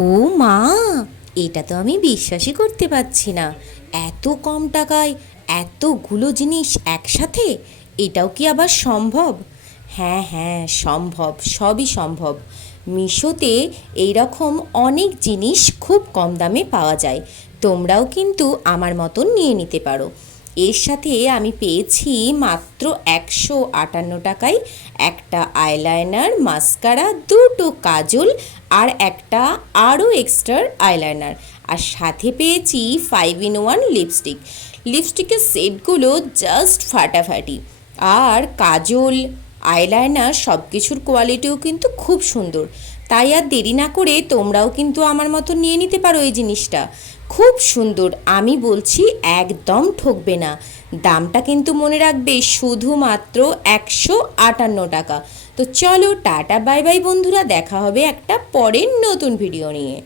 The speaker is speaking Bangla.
ও মা, এটা তো আমি বিশ্বাসই করতে পারছি না। এত কম টাকায় এতগুলো জিনিস একসাথে, এটাও কি আবার সম্ভব? হ্যাঁ হ্যাঁ, সম্ভব, সবই সম্ভব। মিশোতে এইরকম অনেক জিনিস খুব কম দামে পাওয়া যায়। তোমরাও কিন্তু আমার মতন নিয়ে নিতে পারো। এর সাথে আমি পেয়েছি মাত্র 158 টাকায় একটা আইলাইনার, মাস্কারা, দুটো কাজল আর একটা আরও এক্সট্রা আইলাইনার। আর সাথে পেয়েছি 5 in 1 লিপস্টিক। লিপস্টিকের সেটগুলো জাস্ট ফাটাফাটি। আর কাজল, আইলাইনার সব কিছুর কোয়ালিটিও কিন্তু খুব সুন্দর। তাই আর দেরি না করে তোমরাও কিন্তু আমার মতো নিয়ে নিতে পারো এই জিনিসটা। খুব সুন্দর, আমি বলছি একদম ঠকবে না। দামটা কিন্তু মনে রাখবে, শুধুমাত্র 158 টাকা। তো চলো টাটা বাই বাই বন্ধুরা, দেখা হবে একটা পরের নতুন ভিডিও নিয়ে।